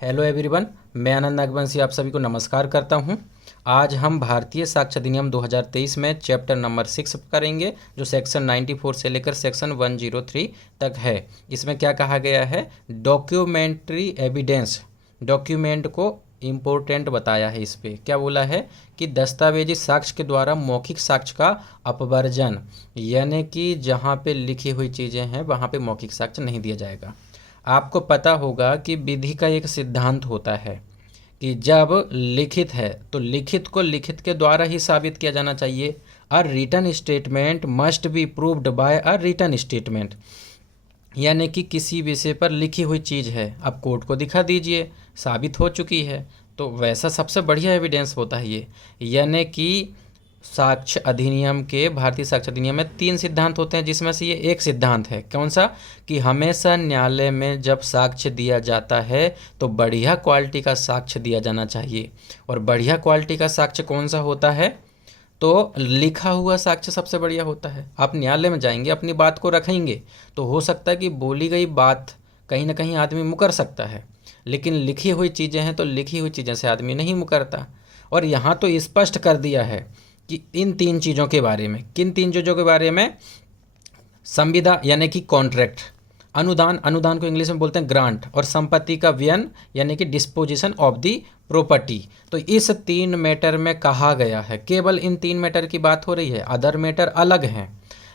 Hello everyone, मैं आनंद नागवंशी आप सभी को नमस्कार करता हूं। आज हम भारतीय साक्ष्य अधिनियम 2023 में चैप्टर नंबर 6 करेंगे, जो सेक्शन 94 से लेकर सेक्शन 103 तक है। इसमें क्या कहा गया है? डॉक्यूमेंट्री एविडेंस, डॉक्यूमेंट को इम्पोर्टेंट बताया है। इस पे क्या बोला है कि दस्तावेजी साक्ष्य के द्वारा मौखिक साक्ष्य का अपवर्जन, यानी कि जहाँ पे लिखी हुई चीज़ें हैं वहाँ पे मौखिक साक्ष्य नहीं दिया जाएगा। आपको पता होगा कि विधि का एक सिद्धांत होता है कि जब लिखित है तो लिखित को लिखित के द्वारा ही साबित किया जाना चाहिए। A written statement must be proved by a written statement, यानी कि किसी विषय पर लिखी हुई चीज़ है, अब कोर्ट को दिखा दीजिए, साबित हो चुकी है, तो वैसा सबसे बढ़िया एविडेंस होता है ये। यानी कि साक्ष्य अधिनियम के, भारतीय साक्ष्य अधिनियम में 3 सिद्धांत होते हैं, जिसमें से ये एक सिद्धांत है। कौन सा? कि हमेशा न्यायालय में जब साक्ष्य दिया जाता है तो बढ़िया क्वालिटी का साक्ष्य दिया जाना चाहिए। और बढ़िया क्वालिटी का साक्ष्य कौन सा होता है? तो लिखा हुआ साक्ष्य सबसे बढ़िया होता है। आप न्यायालय में जाएंगे, अपनी बात को रखेंगे, तो हो सकता है कि बोली गई बात कहीं ना कहीं आदमी मुकर सकता है, लेकिन लिखी हुई चीज़ें हैं तो लिखी हुई चीज़ें से आदमी नहीं मुकरता। और यहाँ तो स्पष्ट कर दिया है कि इन 3 चीज़ों के बारे में। किन 3 चीज़ों के बारे में? संविदा यानी कि कॉन्ट्रैक्ट, अनुदान, अनुदान को इंग्लिश में बोलते हैं ग्रांट, और संपत्ति का व्ययन यानी कि डिस्पोजिशन ऑफ दी प्रॉपर्टी। तो इस 3 मैटर में कहा गया है, केवल इन 3 मैटर की बात हो रही है, अदर मैटर अलग हैं,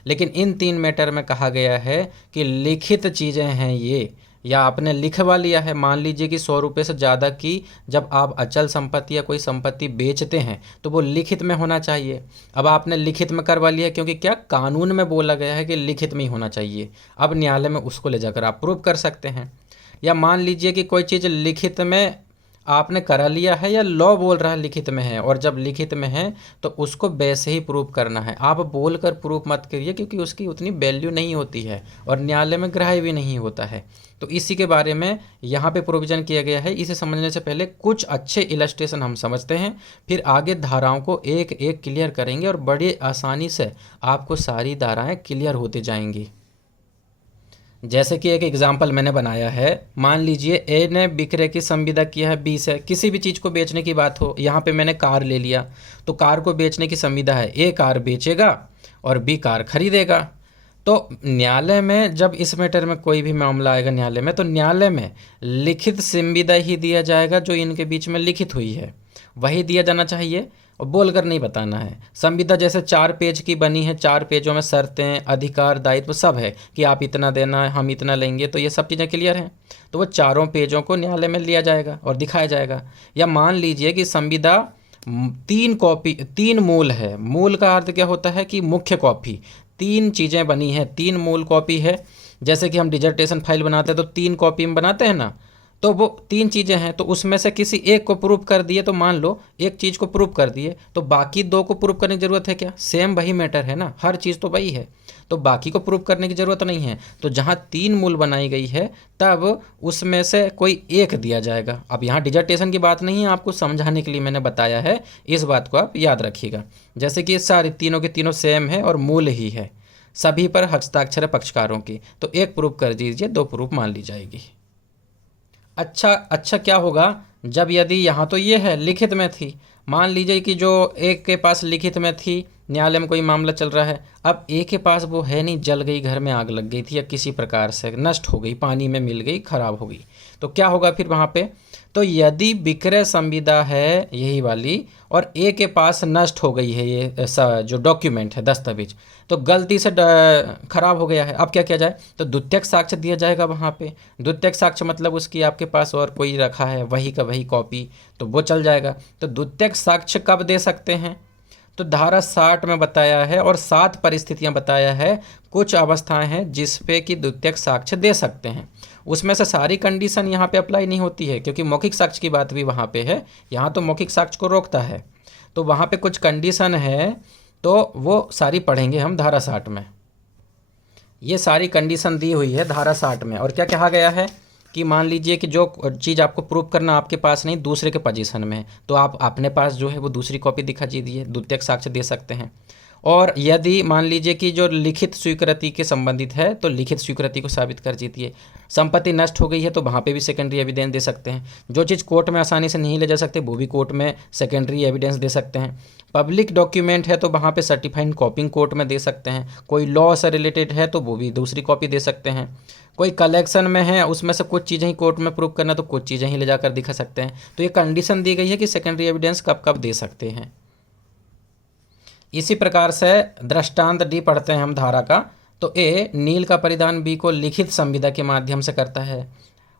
लेकिन इन 3 मैटर में कहा गया है कि लिखित चीज़ें हैं ये, या आपने लिखवा लिया है, मान लीजिए कि 100 रुपये से ज़्यादा की जब आप अचल संपत्ति या कोई संपत्ति बेचते हैं तो वो लिखित में होना चाहिए। अब आपने लिखित में करवा लिया, क्योंकि क्या कानून में बोला गया है कि लिखित में ही होना चाहिए। अब न्यायालय में उसको ले जाकर आप प्रूव कर सकते हैं। या मान लीजिए कि कोई चीज़ लिखित में आपने करा लिया है, या लॉ बोल रहा है लिखित में है, और जब लिखित में है तो उसको वैसे ही प्रूव करना है। आप बोल कर प्रूव मत करिए, क्योंकि उसकी उतनी वैल्यू नहीं होती है और न्यायालय में ग्राह्य भी नहीं होता है। तो इसी के बारे में यहाँ पे प्रोविज़न किया गया है। इसे समझने से पहले कुछ अच्छे इलस्ट्रेशन हम समझते हैं, फिर आगे धाराओं को एक एक क्लियर करेंगे और बड़ी आसानी से आपको सारी धाराएँ क्लियर होते जाएंगी। जैसे कि एक एग्जाम्पल मैंने बनाया है, मान लीजिए ए ने विक्रय की संविदा किया है 20 है। किसी भी चीज़ को बेचने की बात हो, यहाँ पे मैंने कार ले लिया, तो कार को बेचने की संविदा है, ए कार बेचेगा और बी कार खरीदेगा। तो न्यायालय में जब इस मैटर में कोई भी मामला आएगा न्यायालय में, तो न्यायालय में लिखित संविदा ही दिया जाएगा, जो इनके बीच में लिखित हुई है वही दिया जाना चाहिए, और बोल कर नहीं बताना है। संविदा जैसे 4 पेज की बनी है, 4 पेजों में शर्तें, अधिकार, दायित्व सब है कि आप इतना देना है, हम इतना लेंगे, तो ये सब चीज़ें क्लियर हैं। तो वो चारों पेजों को न्यायालय में लिया जाएगा और दिखाया जाएगा। या मान लीजिए कि संविदा 3 कॉपी, 3 मूल है। मूल का अर्थ क्या होता है? कि मुख्य कॉपी, 3 चीज़ें बनी हैं, 3 मूल कॉपी है। जैसे कि हम डिजर्टेशन फाइल बनाते हैं तो 3 कॉपी में बनाते हैं ना, तो वो 3 चीज़ें हैं, तो उसमें से किसी एक को प्रूव कर दिए, तो मान लो एक चीज़ को प्रूव कर दिए, तो बाकी 2 को प्रूव करने की ज़रूरत है क्या? सेम वही मैटर है ना, हर चीज़ तो वही है, तो बाकी को प्रूव करने की ज़रूरत नहीं है। तो जहाँ 3 मूल बनाई गई है तब उसमें से कोई एक दिया जाएगा। अब यहाँ डिजर्टेशन की बात नहीं है, आपको समझाने के लिए मैंने बताया है, इस बात को आप याद रखिएगा। जैसे कि सारी तीनों के तीनों सेम है और मूल ही है, सभी पर हस्ताक्षर है पक्षकारों की, तो एक प्रूफ कर दीजिए, 2 प्रूफ मान ली जाएगी। अच्छा क्या होगा जब यदि यहाँ तो ये है लिखित में थी, मान लीजिए कि जो एक के पास लिखित में थी, न्यायालय में कोई मामला चल रहा है, अब एक के पास वो है नहीं, जल गई, घर में आग लग गई थी, या किसी प्रकार से नष्ट हो गई, पानी में मिल गई, खराब हो गई, तो क्या होगा फिर वहाँ पे? तो यदि विक्रय संविदा है यही वाली, और ए के पास नष्ट हो गई है ये जो डॉक्यूमेंट है, दस्तावेज, तो गलती से खराब हो गया है, अब क्या किया जाए? तो द्वितीयक साक्ष्य दिया जाएगा वहाँ पे। द्वितीयक साक्ष्य मतलब उसकी आपके पास और कोई रखा है वही का वही कॉपी, तो वो चल जाएगा। तो द्वितीयक साक्ष्य कब दे सकते हैं? तो धारा 60 में बताया है, और 7 परिस्थितियां बताया है, कुछ अवस्थाएं हैं जिस पे कि द्वितीयक साक्ष्य दे सकते हैं। उसमें से सारी कंडीशन यहाँ पे अप्लाई नहीं होती है, क्योंकि मौखिक साक्ष्य की बात भी वहाँ पे है, यहाँ तो मौखिक साक्ष्य को रोकता है, तो वहाँ पे कुछ कंडीशन है, तो वो सारी पढ़ेंगे हम धारा 60 में। ये सारी कंडीशन दी हुई है धारा 60 में। और क्या कहा गया है कि मान लीजिए कि जो चीज़ आपको प्रूव करना आपके पास नहीं, दूसरे के पोजीशन में है, तो आप अपने पास जो है वो दूसरी कॉपी दिखा दीजिए, द्वितीयक साक्ष्य दे सकते हैं। और यदि मान लीजिए कि जो लिखित स्वीकृति के संबंधित है तो लिखित स्वीकृति को साबित कर दीजिए। संपत्ति नष्ट हो गई है तो वहाँ पे भी सेकेंडरी एविडेंस दे सकते हैं। जो चीज़ कोर्ट में आसानी से नहीं ले जा सकते वो भी कोर्ट में सेकेंडरी एविडेंस दे सकते हैं। पब्लिक डॉक्यूमेंट है तो वहाँ पे सर्टिफाइड कॉपी कोर्ट में दे सकते हैं। कोई लॉ से रिलेटेड है तो वो भी दूसरी कॉपी दे सकते हैं। कोई कलेक्शन में है उसमें से कुछ चीज़ें ही कोर्ट में प्रूव करना तो कुछ चीज़ें ही ले जाकर दिखा सकते हैं। तो ये कंडीशन दी गई है कि सेकेंडरी एविडेंस कब कब दे सकते हैं। इसी प्रकार से दृष्टांत डी पढ़ते हैं हम धारा का। तो ए नील का परिधान बी को लिखित संविदा के माध्यम से करता है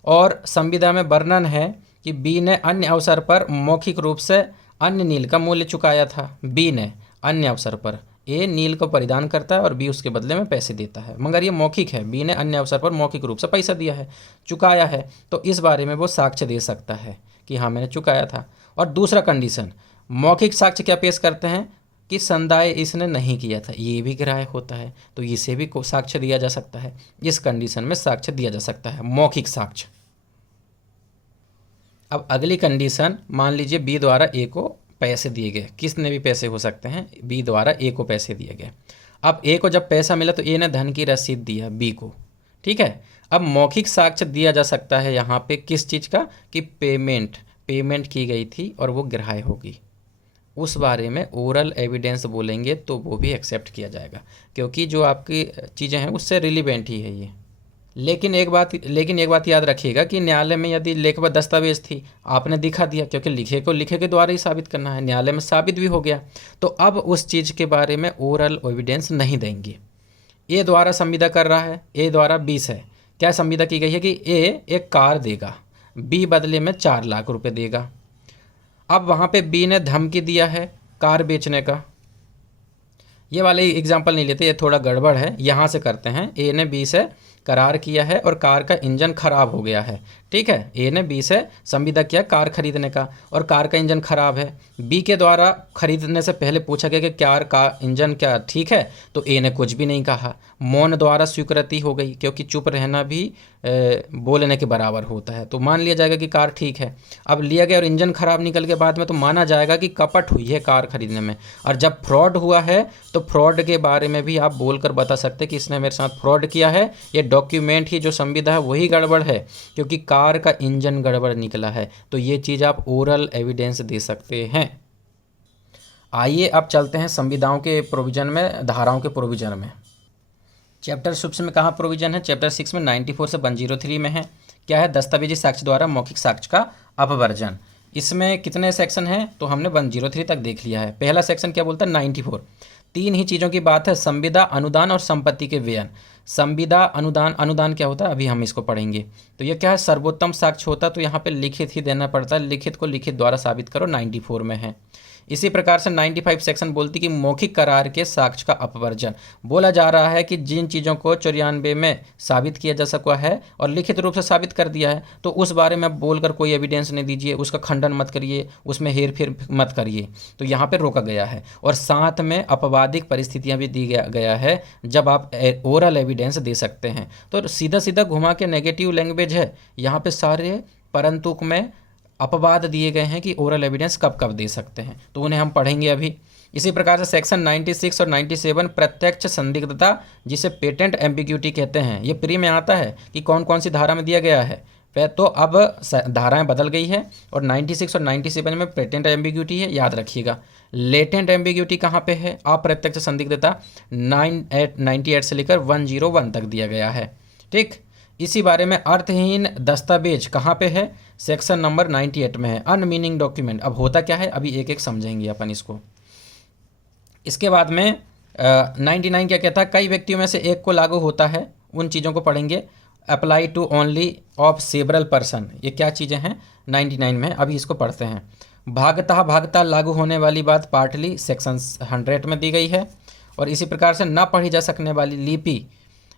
और संविदा में वर्णन है कि बी ने अन्य अवसर पर मौखिक रूप से अन्य नील का मूल्य चुकाया था। बी ने अन्य अवसर पर, ए नील को परिधान करता है और बी उसके बदले में पैसे देता है, मगर ये मौखिक है। बी ने अन्य अवसर पर मौखिक रूप से पैसा दिया है, चुकाया है, तो इस बारे में वो साक्ष्य दे सकता है कि हाँ मैंने चुकाया था। और दूसरा कंडीशन, मौखिक साक्ष्य क्या पेश करते हैं कि संदाय इसने नहीं किया था, ये भी ग्राह्य होता है, तो इसे भी साक्ष्य दिया जा सकता है। इस कंडीशन में साक्ष्य दिया जा सकता है, मौखिक साक्ष्य। अब अगली कंडीशन, मान लीजिए बी द्वारा ए को पैसे दिए गए, किसने भी पैसे हो सकते हैं, बी द्वारा ए को पैसे दिए गए। अब ए को जब पैसा मिला तो ए ने धन की रसीद दिया बी को, ठीक है। अब मौखिक साक्ष्य दिया जा सकता है यहाँ पे किस चीज़ का, कि पेमेंट की गई थी और वो ग्राह्य होगी, उस बारे में ओरल एविडेंस बोलेंगे तो वो भी एक्सेप्ट किया जाएगा, क्योंकि जो आपकी चीज़ें हैं उससे रिलीवेंट ही है ये। लेकिन एक बात याद रखिएगा कि न्यायालय में यदि लेखबद्ध दस्तावेज थी, आपने दिखा दिया, क्योंकि लिखे के द्वारा ही साबित करना है, न्यायालय में साबित भी हो गया, तो अब उस चीज़ के बारे में ओरल एविडेंस नहीं देंगे। ए द्वारा संविदा कर रहा है, ए द्वारा 20 है, क्या संविदा की गई है कि ए एक कार देगा, बी बदले में 4 लाख रुपए देगा। अब वहाँ पे बी ने धमकी दिया है कार बेचने का। ये वाले एग्जाम्पल नहीं लेते, ये थोड़ा गड़बड़ है, यहाँ से करते हैं। ए ने बी से करार किया है और कार का इंजन खराब हो गया है, ठीक है। ए ने बी से संविदा किया कार खरीदने का और कार का इंजन खराब है। बी के द्वारा खरीदने से पहले पूछा गया कि कार का इंजन क्या ठीक है, तो ए ने कुछ भी नहीं कहा। मौन द्वारा स्वीकृति हो गई, क्योंकि चुप रहना भी बोलने के बराबर होता है, तो मान लिया जाएगा कि कार ठीक है। अब लिया गया और इंजन खराब निकल के बाद में तो माना जाएगा कि कपट हुई है कार खरीदने में। और जब फ्रॉड हुआ है तो फ्रॉड के बारे में भी आप बोलकर बता सकते हैं कि इसने मेरे साथ फ्रॉड किया है, ये डॉक्यूमेंट ही जो संविदा है वही गड़बड़ है, क्योंकि कार का इंजन गड़बड़ निकला है। तो ये चीज़ आप ओरल एविडेंस दे सकते हैं। आइए अब चलते हैं संविदाओं के प्रोविजन में, धाराओं के प्रोविजन में। चैप्टर 6 में कहाँ प्रोविजन है, चैप्टर 6 में 94 से 103 में है। क्या है, दस्तावेजी साक्ष्य द्वारा मौखिक साक्ष्य का अपवर्जन। इसमें कितने सेक्शन हैं, तो हमने 103 तक देख लिया है। पहला सेक्शन क्या बोलता है, 94। 3 ही चीज़ों की बात है, संविदा, अनुदान और संपत्ति के व्ययन। संविदा, अनुदान क्या होता है अभी हम इसको पढ़ेंगे। तो ये क्या है, सर्वोत्तम साक्ष्य होता, तो यहाँ पे लिखित ही देना पड़ता है, लिखित को लिखित द्वारा साबित करो, 94 में है। इसी प्रकार से 95 सेक्शन बोलती कि मौखिक करार के साक्ष्य का अपवर्जन। बोला जा रहा है कि जिन चीज़ों को 94 में साबित किया जा सका है और लिखित रूप से साबित कर दिया है, तो उस बारे में बोलकर कोई एविडेंस नहीं दीजिए, उसका खंडन मत करिए, उसमें हेर फेर मत करिए, तो यहाँ पे रोका गया है। और साथ में अपवादिक परिस्थितियाँ भी दी गया है जब आप ओरल एविडेंस दे सकते हैं। तो सीधा सीधा घुमा के नेगेटिव लैंग्वेज है यहाँ पे सारे, परंतु में अपवाद दिए गए हैं कि ओरल एविडेंस कब कब दे सकते हैं, तो उन्हें हम पढ़ेंगे अभी। इसी प्रकार से सेक्शन 96 और 97 प्रत्यक्ष संदिग्धता, जिसे पेटेंट एम्बिग्यूटी कहते हैं, ये प्री में आता है कि कौन कौन सी धारा में दिया गया है। तो अब धाराएं बदल गई है और 96 और 97 में पेटेंट एम्बिग्यूटी है, याद रखिएगा। लेटेंट एम्बिग्यूटी कहाँ पे है, अप्रत्यक्ष संदिग्धता 98 से लेकर 101 तक दिया गया है, ठीक। इसी बारे में अर्थहीन दस्तावेज कहाँ पे है, सेक्शन नंबर 98 में है। अनमीनिंग डॉक्यूमेंट, अब होता क्या है अभी एक एक समझेंगे अपन इसको। इसके बाद में 99 क्या कहता है, कई व्यक्तियों में से एक को लागू होता है, उन चीज़ों को पढ़ेंगे। Apply to only of several person, ये क्या चीज़ें हैं 99 में, अभी इसको पढ़ते हैं। भागता लागू होने वाली बात पार्टली सेक्शन 100 में दी गई है। और इसी प्रकार से न पढ़ी जा सकने वाली लिपि,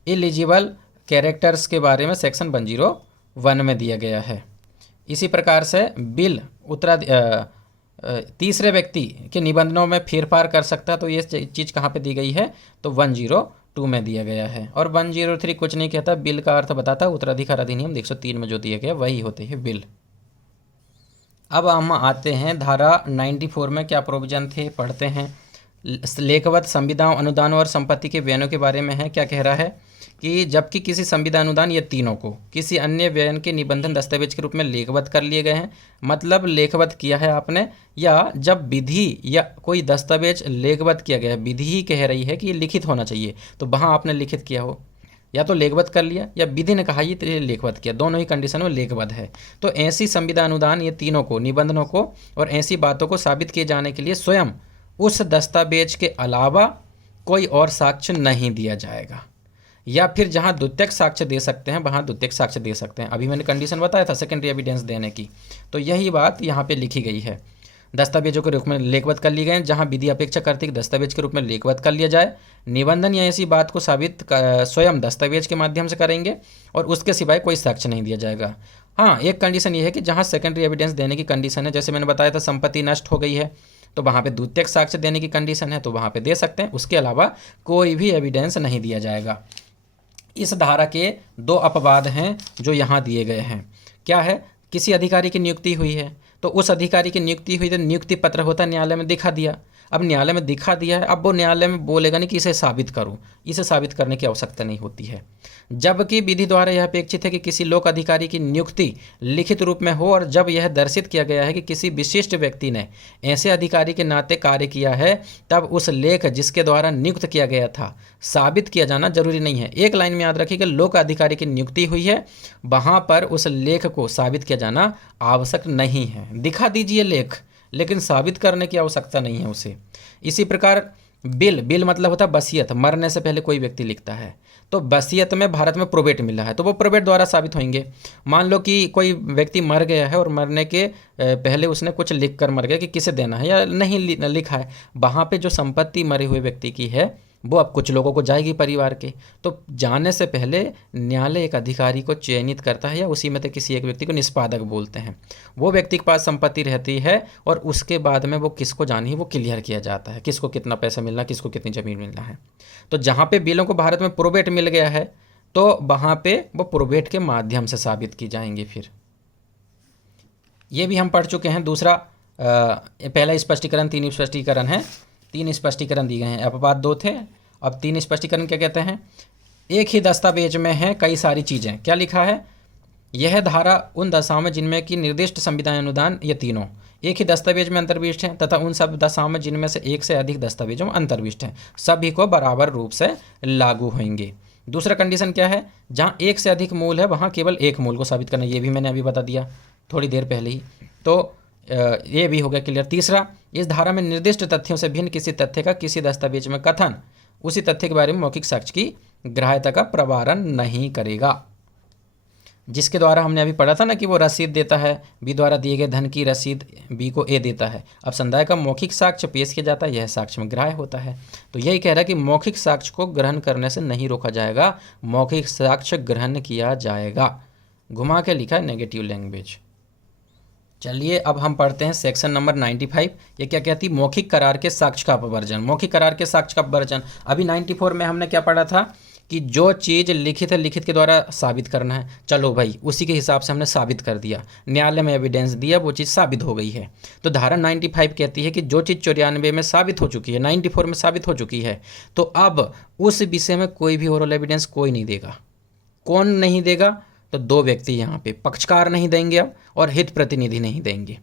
इलिजिबल कैरेक्टर्स के बारे में सेक्शन 101 में दिया गया है। इसी प्रकार से बिल तीसरे व्यक्ति के निबंधनों में फेरफार कर सकता है, तो ये चीज़ कहाँ पे दी गई है, तो 102 में दिया गया है। और 103 कुछ नहीं कहता, बिल का अर्थ बताता है, उत्तराधिकार अधिनियम 103 में जो दिया गया वही होते हैं बिल। अब हम आते हैं धारा 94 में क्या प्रोविजन थे, पढ़ते हैं। लेखवत संविदाओं, अनुदानों और संपत्ति के व्ययों के बारे में है। क्या कह रहा है कि जबकि किसी संविदा, अनुदान ये तीनों को किसी अन्य व्यय के निबंधन दस्तावेज के रूप में लेखवत कर लिए गए हैं, मतलब लेखवत किया है आपने, या जब विधि या कोई दस्तावेज लेखवत किया गया है, विधि ही कह रही है कि ये लिखित होना चाहिए, तो वहाँ आपने लिखित किया हो, या तो लेखवत कर लिया या विधि ने कहा ये लेखवत किया, दोनों ही कंडीशन में लेखवत है। तो ऐसी संविदा, अनुदान ये तीनों को, निबंधनों को और ऐसी बातों को साबित किए जाने के लिए स्वयं उस दस्तावेज के अलावा कोई और साक्ष्य नहीं दिया जाएगा, या फिर जहां द्वितीयक साक्ष्य दे सकते हैं वहां द्वितीयक साक्ष्य दे सकते हैं। अभी मैंने कंडीशन बताया था सेकेंडरी एविडेंस देने की, तो यही बात यहाँ पे लिखी गई है। दस्तावेजों के रूप में लेखवत कर लिए गए, जहां विधि अपेक्षा करती है कि दस्तावेज के रूप में लेखवत कर लिया जाए। निबंधन या ऐसी बात को साबित स्वयं दस्तावेज के माध्यम से करेंगे और उसके सिवाय कोई साक्ष्य नहीं दिया जाएगा। हाँ, एक कंडीशन ये है कि जहाँ सेकेंडरी एविडेंस देने की कंडीशन है, जैसे मैंने बताया था संपत्ति नष्ट हो गई है तो वहाँ पे द्वितीयक साक्ष्य देने की कंडीशन है, तो वहाँ पे दे सकते हैं, उसके अलावा कोई भी एविडेंस नहीं दिया जाएगा। इस धारा के दो अपवाद हैं जो यहाँ दिए गए हैं। क्या है? किसी अधिकारी की नियुक्ति हुई है तो उस अधिकारी की नियुक्ति हुई तो नियुक्ति पत्र होता है, न्यायालय में दिखा दिया। अब न्यायालय में दिखा दिया है, अब वो न्यायालय में बोलेगा नहीं कि इसे साबित करो, इसे साबित करने की आवश्यकता नहीं होती है। जबकि विधि द्वारा यह अपेक्षित है कि किसी लोक अधिकारी की नियुक्ति लिखित रूप में हो, और जब यह दर्शित किया गया है कि किसी विशिष्ट व्यक्ति ने ऐसे अधिकारी के नाते कार्य किया है, तब उस लेख जिसके द्वारा नियुक्त किया गया था साबित किया जाना जरूरी नहीं है। एक लाइन में याद रखिए कि लोक अधिकारी की नियुक्ति हुई है, वहाँ पर उस लेख को साबित किया जाना आवश्यक नहीं है। दिखा दीजिए लेख, लेकिन साबित करने की आवश्यकता नहीं है उसे। इसी प्रकार बिल मतलब होता है वसीयत, मरने से पहले कोई व्यक्ति लिखता है, तो वसीयत में भारत में प्रोबेट मिला है तो वो प्रोबेट द्वारा साबित होंगे। मान लो कि कोई व्यक्ति मर गया है और मरने के पहले उसने कुछ लिख कर मर गया कि किसे देना है या नहीं लिखा है, वहाँ पे जो संपत्ति मरे हुए व्यक्ति की है वो अब कुछ लोगों को जाएगी परिवार के, तो जाने से पहले न्यायालय एक अधिकारी को चयनित करता है या उसी में से किसी एक व्यक्ति को निष्पादक बोलते हैं। वो व्यक्ति के पास संपत्ति रहती है और उसके बाद में वो किसको जानी है वो क्लियर किया जाता है, किसको कितना पैसा मिलना, किसको कितनी ज़मीन मिलना है। तो जहाँ पे बिलों को भारत में प्रोबेट मिल गया है तो वहाँ पे वो प्रोबेट के माध्यम से साबित की जाएंगी। फिर ये भी हम पढ़ चुके हैं। दूसरा पहला स्पष्टीकरण, 3 स्पष्टीकरण है, 3 स्पष्टीकरण दिए गए हैं, अपवाद 2 थे, अब 3 स्पष्टीकरण क्या कहते हैं? एक ही दस्तावेज में है कई सारी चीज़ें। क्या लिखा है? यह धारा उन दशाओं में जिनमें कि निर्दिष्ट संविधान, अनुदान ये तीनों एक ही दस्तावेज में अंतर्विष्ट हैं, तथा उन सब दशाओं में जिनमें से एक से अधिक दस्तावेजों में अंतर्विष्ट हैं, सभी को बराबर रूप से लागू होंगे। दूसरा कंडीशन क्या है? जहाँ एक से अधिक मूल है वहाँ केवल एक मूल को साबित करना, ये भी मैंने अभी बता दिया थोड़ी देर पहले ही, तो ये भी हो गया क्लियर। तीसरा, इस धारा में निर्दिष्ट तथ्यों से भिन्न किसी तथ्य का किसी दस्तावेज में कथन उसी तथ्य के बारे में मौखिक साक्ष्य की ग्राह्यता का प्रवारण नहीं करेगा। जिसके द्वारा हमने अभी पढ़ा था ना कि वो रसीद देता है, बी द्वारा दिए गए धन की रसीद बी को ए देता है, अब संदाय का मौखिक साक्ष्य पेश किया जाता है, यह साक्ष्य में ग्राह्य होता है। तो यही कह रहा है कि मौखिक साक्ष्य को ग्रहण करने से नहीं रोका जाएगा, मौखिक साक्ष्य ग्रहण किया जाएगा। घुमा के लिखा है नेगेटिव लैंग्वेज। चलिए अब हम पढ़ते हैं सेक्शन नंबर 95। ये क्या कहती? मौखिक करार के साक्ष्य का अपवर्जन। मौखिक करार के साक्ष्य का अपवर्जन, अभी 94 में हमने क्या पढ़ा था कि जो चीज़ लिखित है लिखित के द्वारा साबित करना है, चलो भाई उसी के हिसाब से हमने साबित कर दिया, न्यायालय में एविडेंस दिया, वो चीज़ साबित हो गई है। तो धारा 95 कहती है कि जो चीज़ 94 में साबित हो चुकी है, 94 में साबित हो चुकी है, तो अब उस विषय में कोई भी ओरल एविडेंस कोई नहीं देगा। कौन नहीं देगा? तो 2 व्यक्ति यहाँ पे, पक्षकार नहीं देंगे अब और हित प्रतिनिधि नहीं देंगे।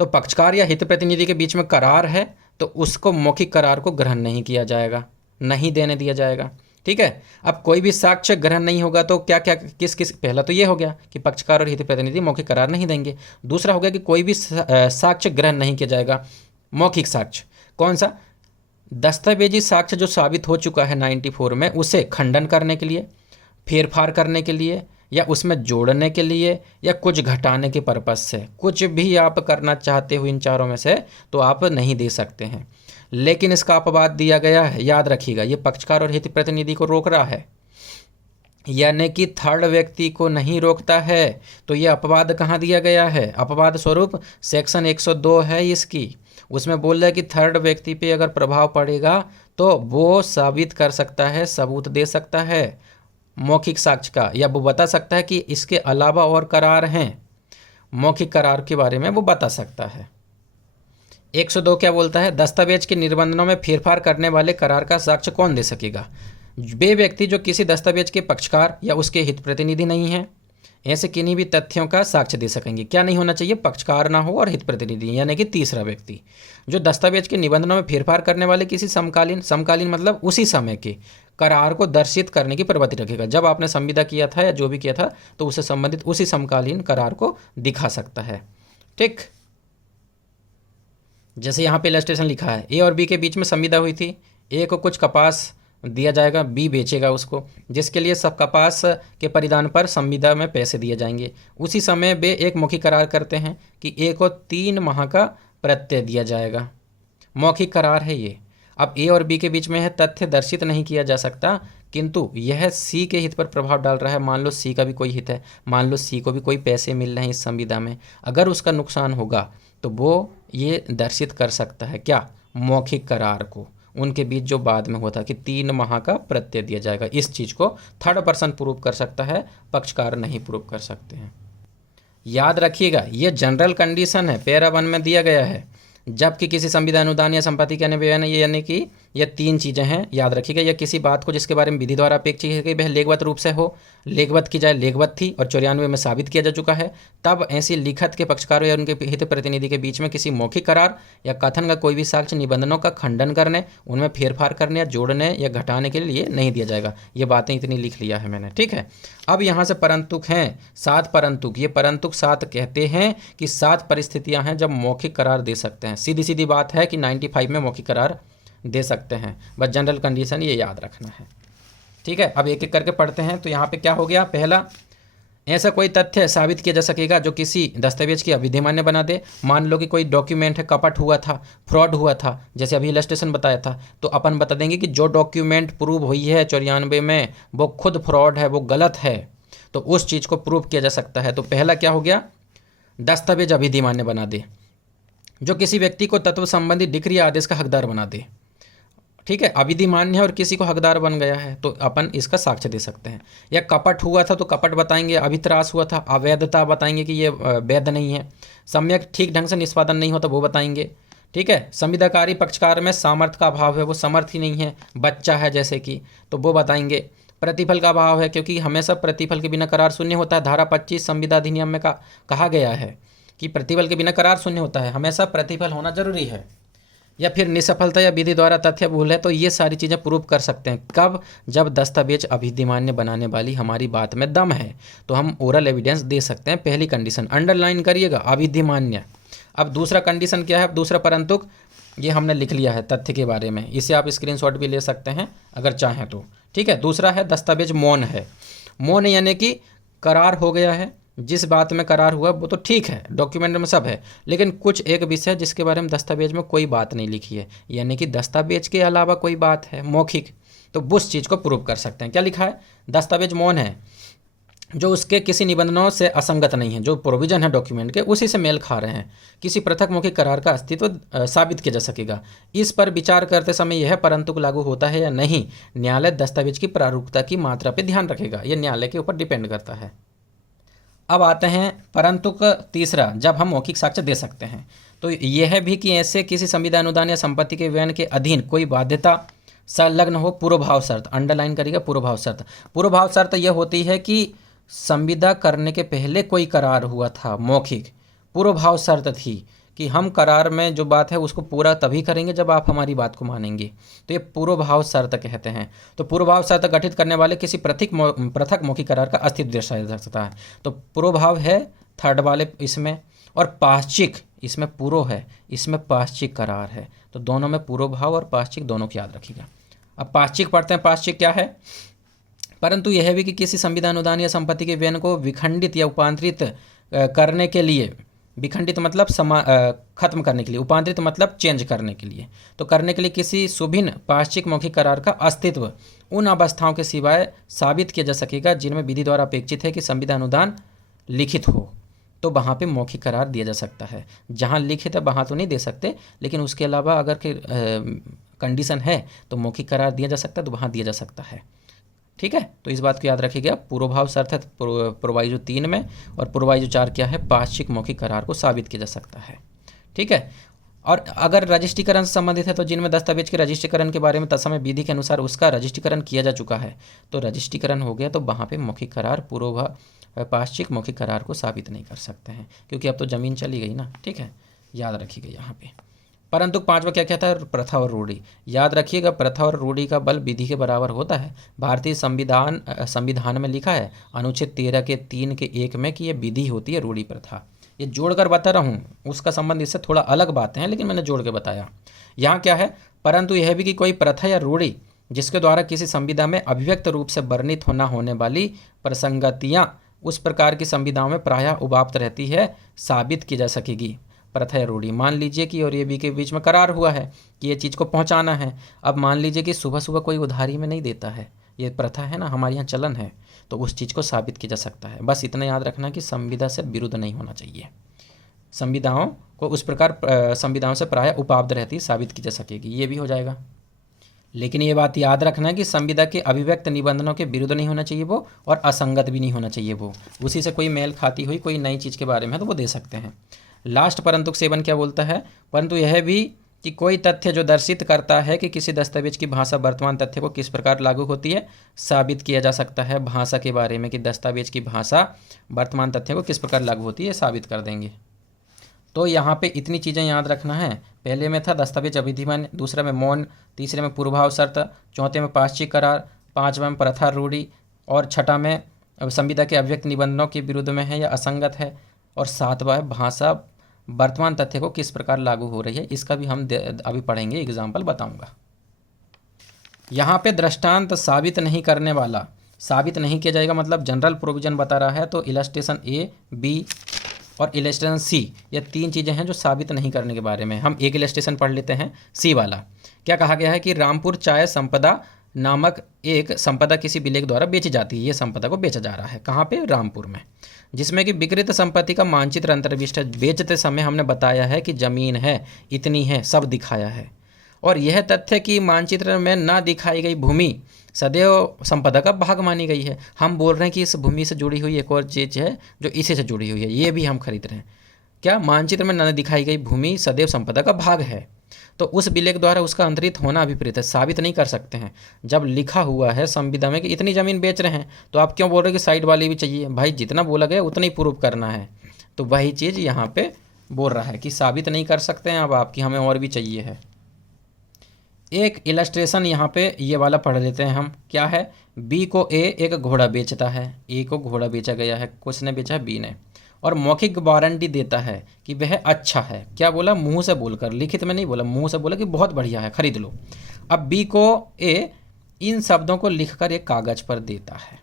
तो पक्षकार या हित प्रतिनिधि के बीच में करार है तो उसको मौखिक करार को ग्रहण नहीं किया जाएगा, नहीं देने दिया जाएगा। ठीक है। अब कोई भी साक्ष्य ग्रहण नहीं होगा तो क्या क्या किस किस, पहला तो ये हो गया कि पक्षकार और हित प्रतिनिधि मौखिक करार नहीं देंगे। दूसरा हो गया कि कोई भी साक्ष्य ग्रहण नहीं किया जाएगा। मौखिक साक्ष्य कौन सा? दस्तावेजी साक्ष्य जो साबित हो चुका है 94 में, उसे खंडन करने के लिए, फेरफार करने के लिए, या उसमें जोड़ने के लिए, या कुछ घटाने के पर्पस से, कुछ भी आप करना चाहते हो इन चारों में से तो आप नहीं दे सकते हैं। लेकिन इसका अपवाद दिया गया है, याद रखिएगा, ये पक्षकार और हित प्रतिनिधि को रोक रहा है, यानी कि थर्ड व्यक्ति को नहीं रोकता है। तो ये अपवाद कहाँ दिया गया है? अपवाद स्वरूप सेक्शन 102 है इसकी, उसमें बोल रहा है कि थर्ड व्यक्ति पे अगर प्रभाव पड़ेगा तो वो साबित कर सकता है, सबूत दे सकता है मौखिक साक्ष्य का, या वो बता सकता है कि इसके अलावा और करार हैं, मौखिक करार के बारे में वो बता सकता है। 102 क्या बोलता है, दस्तावेज के निबंधनों में फेरफार करने वाले करार का साक्ष्य कौन दे सकेगा? वे व्यक्ति जो किसी दस्तावेज के पक्षकार या उसके हित प्रतिनिधि नहीं हैं, ऐसे किन्हीं भी तथ्यों का साक्ष्य दे सकेंगे। क्या नहीं होना चाहिए? पक्षकार ना हो और हित प्रतिनिधि, यानी कि तीसरा व्यक्ति जो दस्तावेज के निबंधनों में फेरफार करने वाले किसी समकालीन मतलब उसी समय के करार को दर्शित करने की प्रवृत्ति रखेगा। जब आपने संविदा किया था या जो भी किया था तो उससे संबंधित उसी समकालीन करार को दिखा सकता है। ठीक, जैसे यहाँ पे इलस्ट्रेशन लिखा है, ए और बी के बीच में संविदा हुई थी। ए को कुछ कपास दिया जाएगा, बी बेचेगा उसको, जिसके लिए सब कपास के परिधान पर संविदा में पैसे दिए जाएंगे। उसी समय वे एक मौखिक करार करते हैं कि ए को 3 माह का प्रत्यय दिया जाएगा। मौखिक करार है ये। अब ए और बी के बीच में है, तथ्य दर्शित नहीं किया जा सकता, किंतु यह सी के हित पर प्रभाव डाल रहा है। मान लो सी का भी कोई हित है, मान लो सी को भी कोई पैसे मिल रहे हैं इस संविदा में, अगर उसका नुकसान होगा तो वो ये दर्शित कर सकता है क्या? मौखिक करार को, उनके बीच जो बाद में हुआ था कि 3 माह का प्रत्यय दिया जाएगा। इस चीज़ को थर्ड पर्सन प्रूव कर सकता है, पक्षकार नहीं प्रूव कर सकते हैं। याद रखिएगा ये जनरल कंडीशन है, पैरा 1 में दिया गया है। जबकि किसी संविदा अनुदान या संपत्ति के अन्वयन, यानी कि ये 3 चीज़ें हैं, याद रखिएगा। या किसी बात को जिसके बारे में विधि द्वारा अपेक्षित है कि वह लेखवत रूप से हो, लेखवत की जाए, लेखवत थी और 94 में साबित किया जा चुका है, तब ऐसी लिखत के पक्षकारों या उनके हित प्रतिनिधि के बीच में किसी मौखिक करार या कथन का कोई भी साक्ष्य निबंधनों का खंडन करने, उनमें फेरफार करने या जोड़ने या घटाने के लिए नहीं दिया जाएगा। ये बातें इतनी लिख लिया है मैंने, ठीक है। अब यहाँ से परंतुक हैं 7 परंतुक। ये परंतुक 7 कहते हैं कि 7 परिस्थितियाँ हैं जब मौखिक करार दे सकते हैं। सीधी सीधी बात है कि 95 में मौखिक करार दे सकते हैं, बस जनरल कंडीशन ये याद रखना है, ठीक है। अब एक एक करके पढ़ते हैं। तो यहाँ पे क्या हो गया? पहला, ऐसा कोई तथ्य साबित किया जा सकेगा जो किसी दस्तावेज की अविधिमान्य बना दे। मान लो कि कोई डॉक्यूमेंट है, कपट हुआ था, फ्रॉड हुआ था, जैसे अभी इलस्ट्रेशन बताया था, तो अपन बता देंगे कि जो डॉक्यूमेंट प्रूव हुई है 94 में वो खुद फ्रॉड है, वो गलत है, तो उस चीज़ को प्रूव किया जा सकता है। तो पहला क्या हो गया? दस्तावेज अविधिमान्य बना दे, जो किसी व्यक्ति को तत्व संबंधी डिक्री या आदेश का हकदार बना दे, ठीक है। अविधिमान्य है और किसी को हकदार बन गया है तो अपन इसका साक्ष्य दे सकते हैं। या कपट हुआ था तो कपट बताएंगे, अभित्रास हुआ था, अवैधता बताएंगे कि ये वैध नहीं है, सम्यक ठीक ढंग से निष्पादन नहीं होता वो बताएंगे, ठीक है। संविदाकारी पक्षकार में सामर्थ्य का अभाव है, वो समर्थ ही नहीं है, बच्चा है जैसे कि, तो वो बताएंगे। प्रतिफल का अभाव है, क्योंकि हमेशा प्रतिफल के बिना करार शून्य होता है। धारा 25 संविदा अधिनियम में कहा गया है कि प्रतिफल के बिना करार शून्य होता है, हमेशा प्रतिफल होना जरूरी है। या फिर निसफलता या विधि द्वारा तथ्य भूल है, तो ये सारी चीज़ें प्रूव कर सकते हैं। कब? जब दस्तावेज अविधिमान्य बनाने वाली हमारी बात में दम है तो हम ओरल एविडेंस दे सकते हैं। पहली कंडीशन अंडरलाइन करिएगा, अविधिमान्य। अब दूसरा कंडीशन क्या है? अब दूसरा परंतुक ये हमने लिख लिया है तथ्य के बारे में, इसे आप स्क्रीनशॉट भी ले सकते हैं अगर चाहें तो, ठीक है। दूसरा है दस्तावेज मौन है। मौन यानी कि करार हो गया है, जिस बात में करार हुआ वो तो ठीक है, डॉक्यूमेंट में सब है, लेकिन कुछ एक विषय जिसके बारे में दस्तावेज में कोई बात नहीं लिखी है, यानी कि दस्तावेज के अलावा कोई बात है मौखिक, तो उस चीज़ को प्रूव कर सकते हैं। क्या लिखा है? दस्तावेज मौन है, जो उसके किसी निबंधनों से असंगत नहीं है, जो प्रोविजन है डॉक्यूमेंट के उसी से मेल खा रहे हैं। किसी पृथक मौखिक करार का अस्तित्व साबित किया जा सकेगा। इस पर विचार करते समय यह परंतुक लागू होता है या नहीं, न्यायालय दस्तावेज की प्रारूपता की मात्रा पर ध्यान रखेगा। यह न्यायालय के ऊपर डिपेंड करता है। अब आते हैं परंतुक तीसरा, जब हम मौखिक साक्ष्य दे सकते हैं, तो यह भी कि ऐसे किसी संविदा अनुदान या संपत्ति के व्ययन के अधीन कोई बाध्यता संलग्न हो। पूर्वभाव शर्त, अंडरलाइन करिएगा, पूर्वभाव शर्त। पूर्वभाव शर्त यह होती है कि संविदा करने के पहले कोई करार हुआ था मौखिक, पूर्वभाव शर्त थी कि हम करार में जो बात है उसको पूरा तभी करेंगे जब आप हमारी बात को मानेंगे, तो ये पूर्वभाव शर्त कहते हैं। तो पूर्वभाव शर्त गठित करने वाले किसी पृथक मौखिक करार का अस्तित्व दर्शाया जा सकता है। तो पूर्वभाव है थर्ड वाले इसमें, और पाश्चिक इसमें पूर्व है, इसमें पाश्चिक करार है, तो दोनों में पूर्वभाव और पाश्चिक दोनों की याद रखिएगा। अब पाश्चिक पढ़ते हैं। पाश्चिक क्या है? परंतु यह भी कि किसी संविदा अनुदान या संपत्ति के व्ययन को विखंडित या उपांतरित करने के लिए, विखंडित मतलब खत्म करने के लिए, उपांतरित मतलब चेंज करने के लिए, तो करने के लिए किसी सुभिन्न पाश्चिक मौखिक करार का अस्तित्व उन अवस्थाओं के सिवाय साबित किया जा सकेगा जिनमें विधि द्वारा अपेक्षित है कि संविदा अनुदान लिखित हो, तो वहाँ पे मौखिक करार दिया जा सकता है। जहाँ लिखित है वहाँ तो नहीं दे सकते, लेकिन उसके अलावा अगर कंडीशन है तो मौखिक करार दिया जा सकता है, तो वहाँ दिया जा सकता है, ठीक है। तो इस बात को याद रखिएगा। पूर्वभाव शर्त है प्रोवाइजो 3 में, और प्रोवाइजो 4 क्या है? पाश्चिक मौखिक करार को साबित किया जा सकता है, ठीक है। और अगर रजिस्ट्रीकरण से संबंधित है तो जिनमें दस्तावेज के रजिस्ट्रीकरण के बारे में तत्समय विधि के अनुसार उसका रजिस्ट्रीकरण किया जा चुका है, तो रजिस्ट्रीकरण हो गया, तो वहाँ पे मौखिक करार पूर्वपाक्षिक मौखिक करार को साबित नहीं कर सकते हैं, क्योंकि अब तो ज़मीन चली गई ना। ठीक है, याद रखिएगा यहाँ पे। परंतु पांचवा क्या कहता है, प्रथा और रूढ़ी। याद रखिएगा, प्रथा और रूढ़ी का बल विधि के बराबर होता है। भारतीय संविधान में लिखा है अनुच्छेद 13 के 3 के 1 में कि ये विधि होती है रूढ़ी प्रथा। ये जोड़कर बता रहा हूँ, उसका संबंध इससे थोड़ा अलग बातें हैं, लेकिन मैंने जोड़ के बताया। यहाँ क्या है, परंतु यह भी कि कोई प्रथा या रूढ़ी जिसके द्वारा किसी संविदा में अभिव्यक्त रूप से वर्णित होना होने वाली प्रसंगतियाँ उस प्रकार की संविदाओं में प्रायः उबाप्त रहती है, साबित की जा सकेगी। प्रथा या रूढ़ी, मान लीजिए कि और ये भी के बीच में करार हुआ है कि ये चीज़ को पहुंचाना है। अब मान लीजिए कि सुबह सुबह कोई उधारी में नहीं देता है, ये प्रथा है ना, हमारे यहाँ चलन है, तो उस चीज़ को साबित किया जा सकता है। बस इतना याद रखना कि संविदा से विरुद्ध नहीं होना चाहिए। संविदाओं को उस प्रकार संविदाओं से प्रायः उपाब्ध रहती साबित की जा सकेगी, ये भी हो जाएगा। लेकिन ये बात याद रखना है कि संविदा के अभिव्यक्त निबंधनों के विरुद्ध नहीं होना चाहिए वो, और असंगत भी नहीं होना चाहिए वो। उसी से कोई मेल खाती हुई कोई नई चीज़ के बारे में तो वो दे सकते हैं। लास्ट परंतु सेवन क्या बोलता है, परंतु यह भी कि कोई तथ्य जो दर्शित करता है कि किसी दस्तावेज की भाषा वर्तमान तथ्य को किस प्रकार लागू होती है, साबित किया जा सकता है। भाषा के बारे में कि दस्तावेज की भाषा वर्तमान तथ्य को किस प्रकार लागू होती है, साबित कर देंगे। तो यहाँ पे इतनी चीज़ें याद रखना है। पहले में था दस्तावेज अविधिमान, दूसरे में मौन, तीसरे में पूर्वाभाव शर्त, चौथे में पाक्षिक करार, पाँचवें में प्रथा रूढ़ी, और छठा में संविदा के अभिव्यक्त निबंधनों के विरुद्ध में है या असंगत है, और सातवां है भाषा वर्तमान तथ्य को किस प्रकार लागू हो रही है। इसका भी हम अभी पढ़ेंगे, एग्जाम्पल बताऊंगा। यहाँ पे दृष्टांत साबित नहीं करने वाला, साबित नहीं किया जाएगा मतलब जनरल प्रोविजन बता रहा है, तो इलस्ट्रेशन ए, बी और इलस्ट्रेशन सी, ये तीन चीज़ें हैं जो साबित नहीं करने के बारे में। हम एक इलस्ट्रेशन पढ़ लेते हैं, सी वाला। क्या कहा गया है कि रामपुर चाय संपदा नामक एक संपदा किसी विलेख द्वारा बेची जाती है। ये संपदा को बेचा जा रहा है, कहाँ पे, रामपुर में, जिसमें कि विकृत संपत्ति का मानचित्र अंतर्विष्ट है। बेचते समय हमने बताया है कि ज़मीन है, इतनी है, सब दिखाया है। और यह तथ्य कि मानचित्र में ना दिखाई गई भूमि सदैव संपदा का भाग मानी गई है। हम बोल रहे हैं कि इस भूमि से जुड़ी हुई एक और चीज़ है जो इसी से जुड़ी हुई है, ये भी हम खरीद रहे हैं। क्या, मानचित्र में न दिखाई गई भूमि सदैव संपदा का भाग है, तो उस विलेख द्वारा उसका अंतरित होना अभिप्रेत है, साबित नहीं कर सकते हैं। जब लिखा हुआ है संविदा में कि इतनी ज़मीन बेच रहे हैं, तो आप क्यों बोल रहे हो कि साइड वाली भी चाहिए? भाई जितना बोला गया उतना ही प्रूव करना है। तो वही चीज़ यहाँ पे बोल रहा है कि साबित नहीं कर सकते हैं अब आपकी, हमें और भी चाहिए है। एक इलस्ट्रेशन यहाँ पे ये वाला पढ़ लेते हैं हम। क्या है, बी को ए एक घोड़ा बेचता है, ए को घोड़ा बेचा गया है, किसने बेचा है, बी ने, और मौखिक वारंटी देता है कि वह अच्छा है। क्या बोला, मुंह से बोलकर, लिखित में नहीं बोला, मुंह से बोला कि बहुत बढ़िया है, खरीद लो। अब बी को ए इन शब्दों को लिखकर एक कागज पर देता है।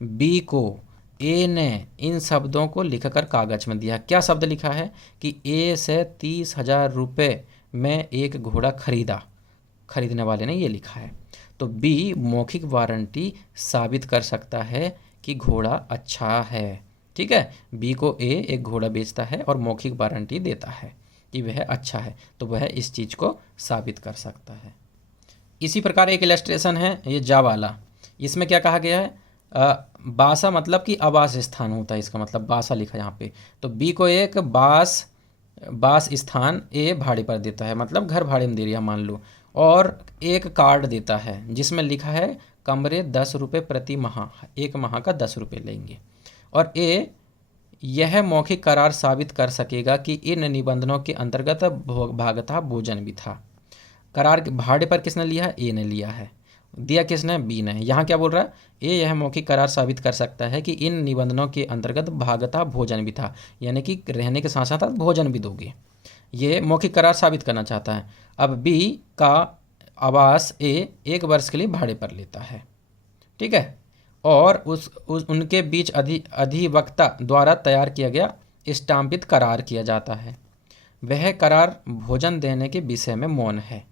बी को ए ने इन शब्दों को लिखकर कागज में दिया। क्या शब्द लिखा है कि ए से 30,000 रुपये में एक घोड़ा खरीदा, खरीदने वाले ने ये लिखा है। तो बी मौखिक वारंटी साबित कर सकता है कि घोड़ा अच्छा है। ठीक है, बी को ए एक घोड़ा बेचता है और मौखिक वारंटी देता है कि वह अच्छा है, तो वह इस चीज़ को साबित कर सकता है। इसी प्रकार एक इलस्ट्रेशन है ये जा वाला। इसमें क्या कहा गया है, बासा मतलब कि आवास स्थान होता है, इसका मतलब बासा लिखा यहाँ पे। तो बी को एक बास स्थान ए भाड़े पर देता है, मतलब घर भाड़े में दे रहा मान लो, और एक कार्ड देता है जिसमें लिखा है कमरे 10 रुपये प्रति माह, एक माह का 10 रुपये लेंगे। और ए यह मौखिक करार साबित कर सकेगा कि इन निबंधनों के अंतर्गत भागता भोजन भी था। करार भाड़े पर किसने लिया है, ए ने लिया है, दिया किसने, बी ने। यहाँ क्या बोल रहा है, ए यह मौखिक करार साबित कर सकता है कि इन निबंधनों के अंतर्गत भागता भोजन भी था, यानी कि रहने के साथ साथ भोजन भी दोगे, ये मौखिक करार साबित करना चाहता है। अब बी का आवास ए 1 वर्ष के लिए भाड़े पर लेता है, ठीक है, और उनके बीच अधिवक्ता द्वारा तैयार किया गया स्टाम्पित करार किया जाता है। वह करार भोजन देने के विषय में मौन है।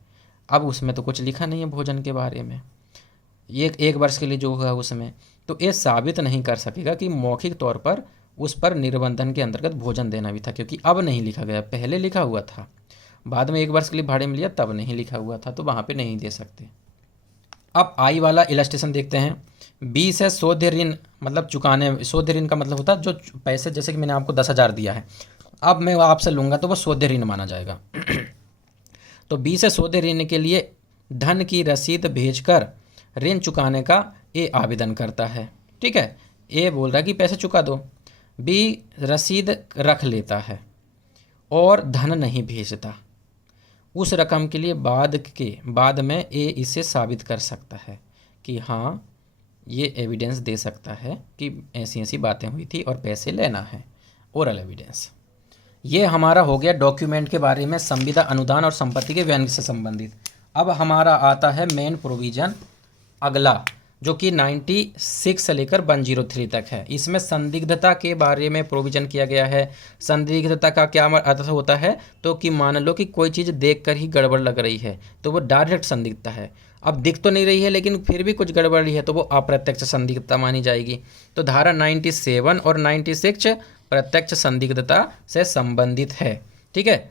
अब उसमें तो कुछ लिखा नहीं है भोजन के बारे में, ये 1 वर्ष के लिए जो है उसमें, तो ये साबित नहीं कर सकेगा कि मौखिक तौर पर उस पर निबंधन के अंतर्गत भोजन देना भी था, क्योंकि अब नहीं लिखा गया, पहले लिखा हुआ था, बाद में 1 वर्ष के लिए भाड़े में लिया तब नहीं लिखा हुआ था, तो वहाँ पे नहीं दे सकते। अब आई वाला इलस्ट्रेशन देखते हैं। बी से शोध्य ऋण मतलब चुकाने, शोध्य ऋण का मतलब होता है जो पैसे, जैसे कि मैंने आपको 10,000 दिया है, अब मैं आपसे लूँगा तो वो शोध्य ऋण माना जाएगा। तो बी से सौदे ऋण के लिए धन की रसीद भेजकर ऋण चुकाने का ए आवेदन करता है। ठीक है, ए बोल रहा है कि पैसे चुका दो, बी रसीद रख लेता है और धन नहीं भेजता। उस रकम के लिए बाद में ए इसे साबित कर सकता है कि हाँ, ये एविडेंस दे सकता है कि ऐसी ऐसी बातें हुई थी और पैसे लेना है, ओरल एविडेंस। ये हमारा हो गया डॉक्यूमेंट के बारे में, संविदा, अनुदान और संपत्ति के व्यंग्य से संबंधित। अब हमारा आता है मेन प्रोविजन अगला, जो कि 96 से लेकर 103 तक है। इसमें संदिग्धता के बारे में प्रोविजन किया गया है। संदिग्धता का क्या अर्थ होता है, तो कि मान लो कि कोई चीज़ देखकर ही गड़बड़ लग रही है तो वो डायरेक्ट संदिग्धता है। अब दिख तो नहीं रही है लेकिन फिर भी कुछ गड़बड़ी है तो वो अप्रत्यक्ष संदिग्धता मानी जाएगी। तो धारा 97 और 96 प्रत्यक्ष संदिग्धता से संबंधित है। ठीक है,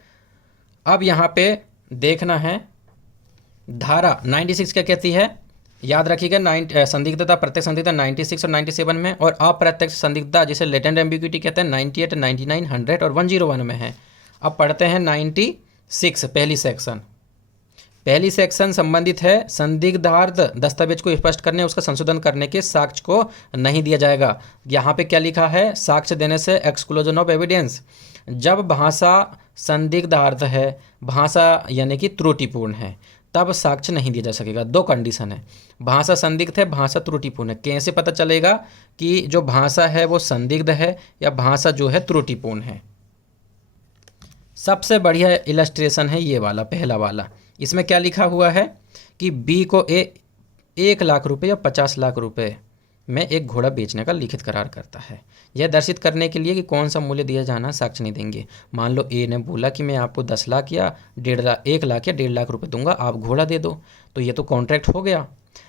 अब यहाँ पे देखना है धारा 96 क्या कहती है, याद रखिएगा। संदिग्धता, प्रत्यक्ष संदिग्धता 96 और 97 में, और अप्रत्यक्ष संदिग्धता जिसे लेटेंट एम्बिग्यूटी कहते हैं 98, 99, 100 और 101 में है। अब पढ़ते हैं 96 पहली सेक्शन संबंधित है संदिग्धार्थ दस्तावेज को स्पष्ट करने, उसका संशोधन करने के साक्ष्य को नहीं दिया जाएगा। यहाँ पे क्या लिखा है, साक्ष्य देने से एक्सक्लूजन ऑफ एविडेंस। जब भाषा संदिग्धार्थ है, भाषा यानी कि त्रुटिपूर्ण है, तब साक्ष्य नहीं दिया जा सकेगा। दो कंडीशन है, भाषा संदिग्ध है, भाषा त्रुटिपूर्ण है। कैसे पता चलेगा कि जो भाषा है वो संदिग्ध है या भाषा जो है त्रुटिपूर्ण है? सबसे बढ़िया इलस्ट्रेशन है ये वाला, पहला वाला। इसमें क्या लिखा हुआ है कि बी को 1 लाख रुपए या 50 लाख रुपए में एक घोड़ा बेचने का लिखित करार करता है। यह दर्शित करने के लिए कि कौन सा मूल्य दिया जाना साक्ष्य नहीं देंगे। मान लो ए ने बोला कि मैं आपको 10 लाख या 1.5 लाख, 1 लाख या 1.5 लाख रुपए दूंगा, आप घोड़ा दे दो, तो ये तो कॉन्ट्रैक्ट हो गया।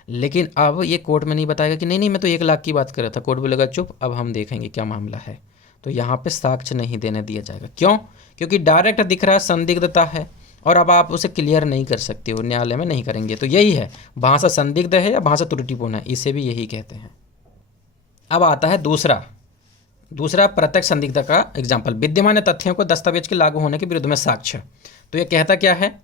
लेकिन अब ये कोर्ट में नहीं बताएगा कि नहीं मैं तो 1 लाख की बात कर रहा था। कोर्ट बोलेगा चुप, अब हम देखेंगे क्या मामला है। तो यहाँ पे साक्ष्य नहीं देने दिया जाएगा। क्यों? क्योंकि डायरेक्ट दिख रहा है संदिग्धता है और अब आप उसे क्लियर नहीं कर सकते हो, न्यायालय में नहीं करेंगे। तो यही है, भाषा संदिग्ध है या भाषा त्रुटिपूर्ण है, इसे भी यही कहते हैं। अब आता है दूसरा प्रत्यक्ष संदिग्धता का एग्जाम्पल, विद्यमान तथ्यों को दस्तावेज के लागू होने के विरुद्ध में साक्ष्य। तो ये कहता क्या है,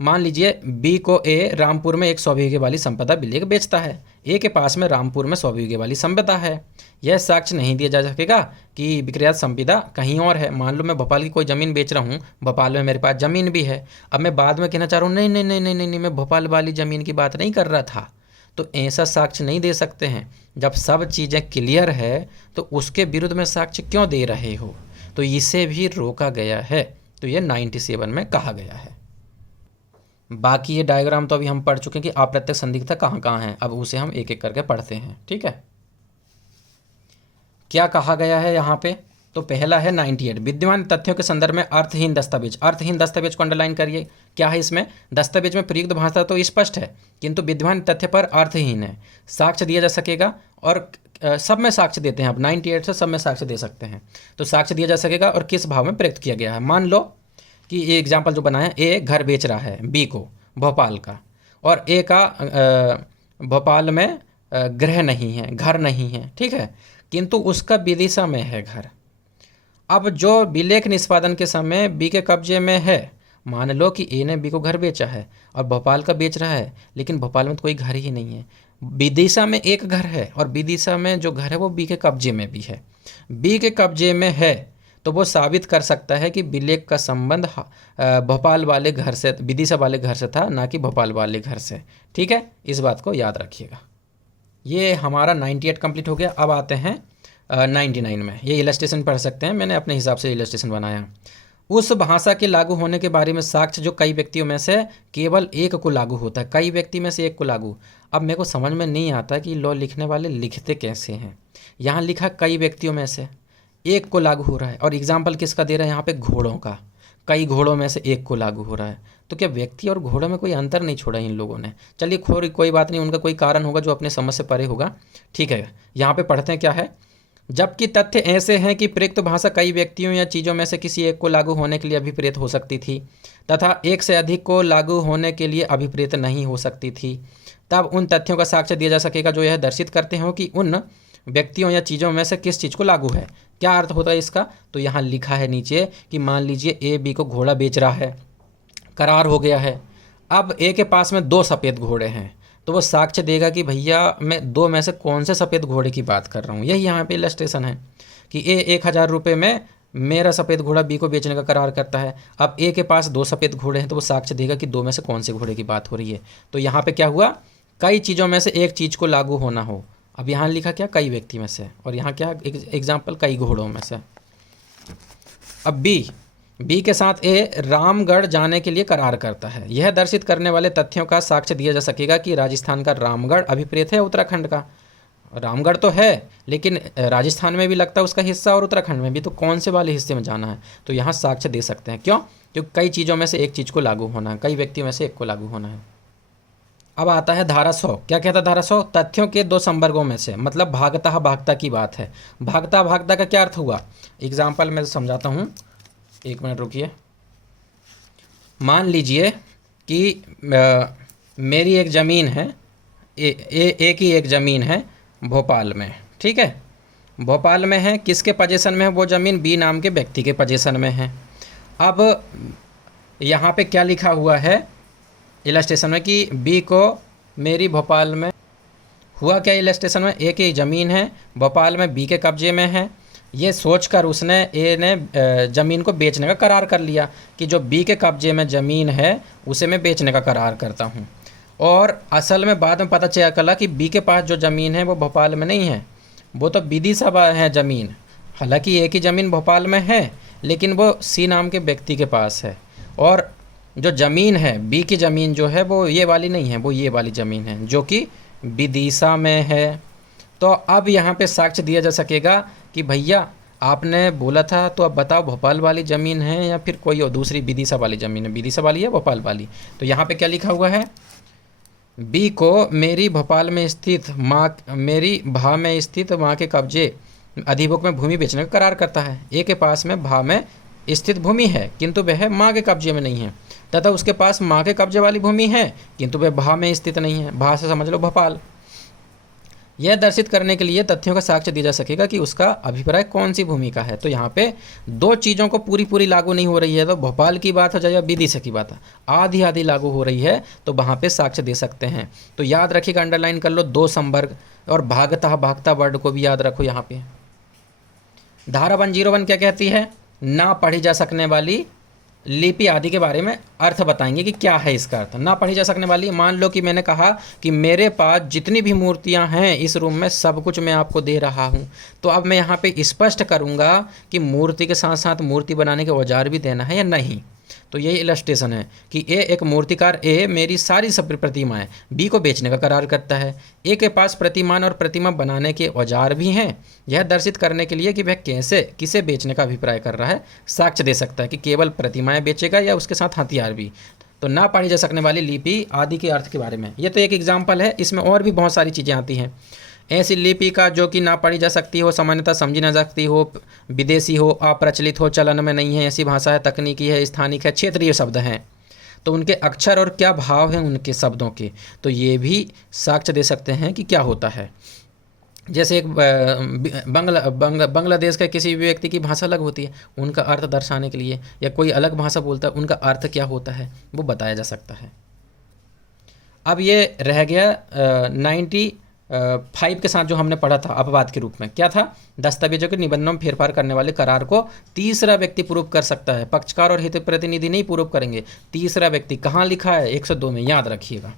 मान लीजिए बी को ए रामपुर में 100 बीघे वाली संपदा बिल्ली बेचता है, ए के पास में रामपुर में 100 बीघे वाली संपदा है। यह साक्ष्य नहीं दिया जा सकेगा कि विक्रयात संपदा कहीं और है। मान लो मैं भोपाल की कोई ज़मीन बेच रहा हूँ, भोपाल में मेरे पास ज़मीन भी है। अब मैं बाद में कहना चाह रहा हूँ नहीं, मैं भोपाल वाली ज़मीन की बात नहीं कर रहा था, तो ऐसा साक्ष्य नहीं दे सकते हैं। जब सब चीज़ें क्लियर है तो उसके विरुद्ध में साक्ष्य क्यों दे रहे हो? तो इसे भी रोका गया है। तो ये 97 में कहा गया है। बाकी ये डायग्राम तो अभी हम पढ़ चुके हैं कि अप्रत्यक्ष संदिग्धता कहाँ कहाँ है। अब उसे हम एक एक करके पढ़ते हैं। ठीक है, क्या कहा गया है यहाँ पे? तो पहला है 98, विद्यमान तथ्यों के संदर्भ में अर्थहीन दस्तावेज। अर्थहीन दस्तावेज को अंडरलाइन करिए। क्या है इसमें? दस्तावेज में प्रयुक्त भाषा तो स्पष्ट है किंतु विद्यमान तथ्य पर अर्थहीन है। साक्ष्य दिया जा सकेगा और सब में साक्ष्य देते हैं। अब 98 से सब में साक्ष्य दे सकते हैं। तो साक्ष्य दिया जा सकेगा और किस भाव में प्रयुक्त किया गया है। मान लो कि ये एग्जाम्पल जो बनाया, ए घर बेच रहा है बी को भोपाल का, और ए का भोपाल में गृह नहीं है, घर नहीं है। ठीक है, किंतु उसका विदिशा में है घर। अब जो विलेख निष्पादन के समय बी के कब्जे में है, मान लो कि ए ने बी को घर बेचा है और भोपाल का बेच रहा है, लेकिन भोपाल में तो कोई घर ही नहीं है। विदिशा में एक घर है और विदिशा में जो घर है वो बी के कब्जे में भी है। बी के कब्जे में है तो वो साबित कर सकता है कि विलेख का संबंध भोपाल वाले घर से, विदिशा वाले घर से था, ना कि भोपाल वाले घर से। ठीक है, इस बात को याद रखिएगा। ये हमारा 98 कंप्लीट हो गया। अब आते हैं 99 में। ये इलस्ट्रेशन पढ़ सकते हैं, मैंने अपने हिसाब से इलस्ट्रेशन बनाया। उस भाषा के लागू होने के बारे में साक्ष्य जो कई व्यक्तियों में से केवल एक को लागू होता है, कई व्यक्ति में से एक को लागू। अब मेरे को समझ में नहीं आता कि लॉ लिखने वाले लिखते कैसे हैं। यहाँ लिखा कई व्यक्तियों में से एक को लागू हो रहा है, और एग्जाम्पल किसका दे रहा है यहाँ पे? घोड़ों का। कई घोड़ों में से एक को लागू हो रहा है, तो क्या व्यक्ति और घोड़ों में कोई अंतर नहीं छोड़ा इन लोगों ने? चलिए कोई बात नहीं, उनका कोई कारण होगा जो अपने समझ से परे होगा। ठीक है, यहाँ पे पढ़ते हैं क्या है। जबकि तथ्य ऐसे हैं कि प्रयुक्त भाषा कई व्यक्तियों या चीज़ों में से किसी एक को लागू होने के लिए अभिप्रेत हो सकती थी तथा एक से अधिक को लागू होने के लिए अभिप्रेत नहीं हो सकती थी, तब उन तथ्यों का साक्ष्य दिया जा सकेगा जो यह दर्शित करते हो कि उन व्यक्तियों या चीज़ों में से किस चीज़ को लागू है। क्या अर्थ होता है इसका? तो यहाँ लिखा है नीचे कि मान लीजिए ए बी को घोड़ा बेच रहा है, करार हो गया है। अब ए के पास में 2 सफ़ेद घोड़े हैं, तो वो साक्ष्य देगा कि भैया मैं 2 में से कौन से सफ़ेद घोड़े की बात कर रहा हूँ। यही यहाँ पे इलस्ट्रेशन है कि ए 1000 रुपये में मेरा सफ़ेद घोड़ा बी को बेचने का करार करता है। अब ए के पास 2 सफ़ेद घोड़े हैं, तो वो साक्ष्य देगा कि 2 में से कौन से घोड़े की बात हो रही है। तो यहाँ पे क्या हुआ, कई चीज़ों में से एक चीज़ को लागू होना हो। अब यहाँ लिखा क्या, कई व्यक्ति में से, और यहाँ क्या एग्जाम्पल कई घोड़ों में से। अब बी के साथ ए रामगढ़ जाने के लिए करार करता है। यह दर्शित करने वाले तथ्यों का साक्ष्य दिया जा सकेगा कि राजस्थान का रामगढ़ अभिप्रेत है उत्तराखंड का। रामगढ़ तो है लेकिन राजस्थान में भी लगता है उसका हिस्सा, और उत्तराखंड में भी, तो कौन से वाले हिस्से में जाना है। तो यहाँ साक्ष्य दे सकते हैं। क्यों? क्योंकि कई चीज़ों में से एक चीज़ को लागू होना है, कई व्यक्तियों में से एक को लागू होना है। अब आता है धारा 100। क्या कहता है धारा 100? तथ्यों के 2 संवर्गों में से, मतलब भागता भागता की बात है। भागता भागता का क्या अर्थ हुआ? एग्जाम्पल मैं समझाता हूँ, 1 मिनट रुकिए। मान लीजिए कि मेरी एक ज़मीन है, एक ही एक ज़मीन है भोपाल में, ठीक है। भोपाल में है, किसके पोजीशन में है वो ज़मीन? बी नाम के व्यक्ति के पोजीशन में है। अब यहाँ पे क्या लिखा हुआ है इलस्ट्रेशन में कि बी को मेरी भोपाल में हुआ क्या, इलस्ट्रेशन में एक ही ज़मीन है भोपाल में, बी के कब्जे में है। ये सोचकर उसने ए ने ज़मीन को बेचने का करार कर लिया कि जो बी के कब्जे में ज़मीन है उसे मैं बेचने का करार करता हूँ। और असल में बाद में पता चला कि बी के पास जो ज़मीन है वो भोपाल में नहीं है, वो तो विदिशा है ज़मीन। हालांकि एक ही ज़मीन भोपाल में है लेकिन वो सी नाम के व्यक्ति के पास है, और जो ज़मीन है बी की ज़मीन जो है वो ये वाली नहीं है, वो ये वाली ज़मीन है जो कि विदिशा में है। तो अब यहाँ पे साक्ष्य दिया जा सकेगा कि भैया आपने बोला था, तो अब बताओ भोपाल वाली ज़मीन है या फिर कोई और दूसरी विदिशा वाली ज़मीन है? विदिशा वाली है, भोपाल वाली। तो यहाँ पे क्या लिखा हुआ है, बी को मेरी भोपाल में स्थित मेरी भा में स्थित माँ के कब्जे अधिभोग में भूमि बेचने का करार करता है। ए के पास में भा में स्थित भूमि है किंतु वह माँ के कब्जे में नहीं है, तथा उसके पास माँ के कब्जे वाली भूमि है किंतु वह भा में स्थित नहीं है। भा से समझ लो भोपाल। यह दर्शित करने के लिए तथ्यों का साक्ष्य दिया जा सकेगा कि उसका अभिप्राय कौन सी भूमि का है। तो यहाँ पे 2 चीज़ों को पूरी लागू नहीं हो रही है, तो भोपाल की बात हो जाए या विदिशा की बात, आधी आधी लागू हो रही है, तो वहाँ पे साक्ष्य दे सकते हैं। तो याद रखिएगा, अंडरलाइन कर लो 2 संवर्ग, और भागता भागता वर्ड को भी याद रखो यहाँ पे। धारा 101 क्या कहती है? ना पढ़ी जा सकने वाली लिपि आदि के बारे में अर्थ बताएंगे कि क्या है इसका अर्थ। ना पढ़ी जा सकने वाली, मान लो कि मैंने कहा कि मेरे पास जितनी भी मूर्तियां हैं इस रूम में सब कुछ मैं आपको दे रहा हूं, तो अब मैं यहाँ पे स्पष्ट करूँगा कि मूर्ति के साथ साथ मूर्ति बनाने के औजार भी देना है या नहीं। तो यही इलस्ट्रेशन है कि ए एक मूर्तिकार ए मेरी सारी सब प्रतिमाएं बी को बेचने का करार करता है। ए के पास प्रतिमान और प्रतिमा बनाने के औजार भी हैं। यह दर्शित करने के लिए कि वह कैसे किसे बेचने का अभिप्राय कर रहा है साक्ष्य दे सकता है कि केवल प्रतिमाएं बेचेगा या उसके साथ हथियार भी। तो ना पढ़ी जा सकने वाली लिपि आदि के अर्थ के बारे में ये तो एक एग्जाम्पल है, इसमें और भी बहुत सारी चीज़ें आती हैं। ऐसी लिपि का जो कि ना पढ़ी जा सकती हो, सामान्यतः समझी ना सकती हो, विदेशी हो, अप्रचलित हो, चलन में नहीं है, ऐसी भाषा है, तकनीकी है, स्थानिक है, क्षेत्रीय शब्द हैं, तो उनके अक्षर और क्या भाव हैं उनके शब्दों के, तो ये भी साक्ष्य दे सकते हैं कि क्या होता है। जैसे एक बांग्लादेश का किसी भी व्यक्ति की भाषा अलग होती है, उनका अर्थ दर्शाने के लिए, या कोई अलग भाषा बोलता है उनका अर्थ क्या होता है वो बताया जा सकता है। अब ये रह गया 95 के साथ जो हमने पढ़ा था अपवाद के रूप में, क्या था? दस्तावेजों के निबंधों में फेरफार करने वाले करार को तीसरा व्यक्ति प्रूव कर सकता है, पक्षकार और हित प्रतिनिधि नहीं प्रूव करेंगे, तीसरा व्यक्ति। कहाँ लिखा है? 102 में, याद रखिएगा।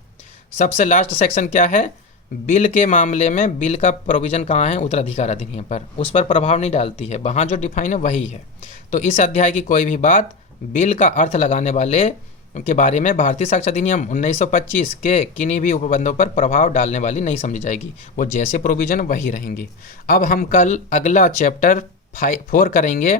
सबसे लास्ट सेक्शन क्या है? बिल के मामले में बिल का प्रोविजन कहाँ है? उत्तराधिकार अधिनियम पर, उस पर प्रभाव नहीं डालती है, वहाँ जो डिफाइन है वही है। तो इस अध्याय की कोई भी बात बिल का अर्थ लगाने वाले के बारे में भारतीय साक्ष्य अधिनियम 1925 के किन्हीं भी उपबंधों पर प्रभाव डालने वाली नहीं समझी जाएगी, वो जैसे प्रोविजन वही रहेंगी। अब हम कल अगला चैप्टर 4 करेंगे,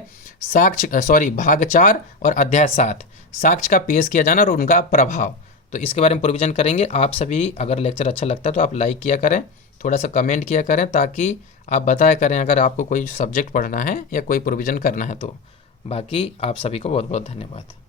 भाग 4 और अध्याय 7, साक्ष्य का पेश किया जाना और उनका प्रभाव, तो इसके बारे में प्रोविजन करेंगे। आप सभी अगर लेक्चर अच्छा लगता है तो आप लाइक किया करें, थोड़ा सा कमेंट किया करें, ताकि आप बताया करें अगर आपको कोई सब्जेक्ट पढ़ना है या कोई प्रोविजन करना है तो। बाकी आप सभी को बहुत बहुत धन्यवाद।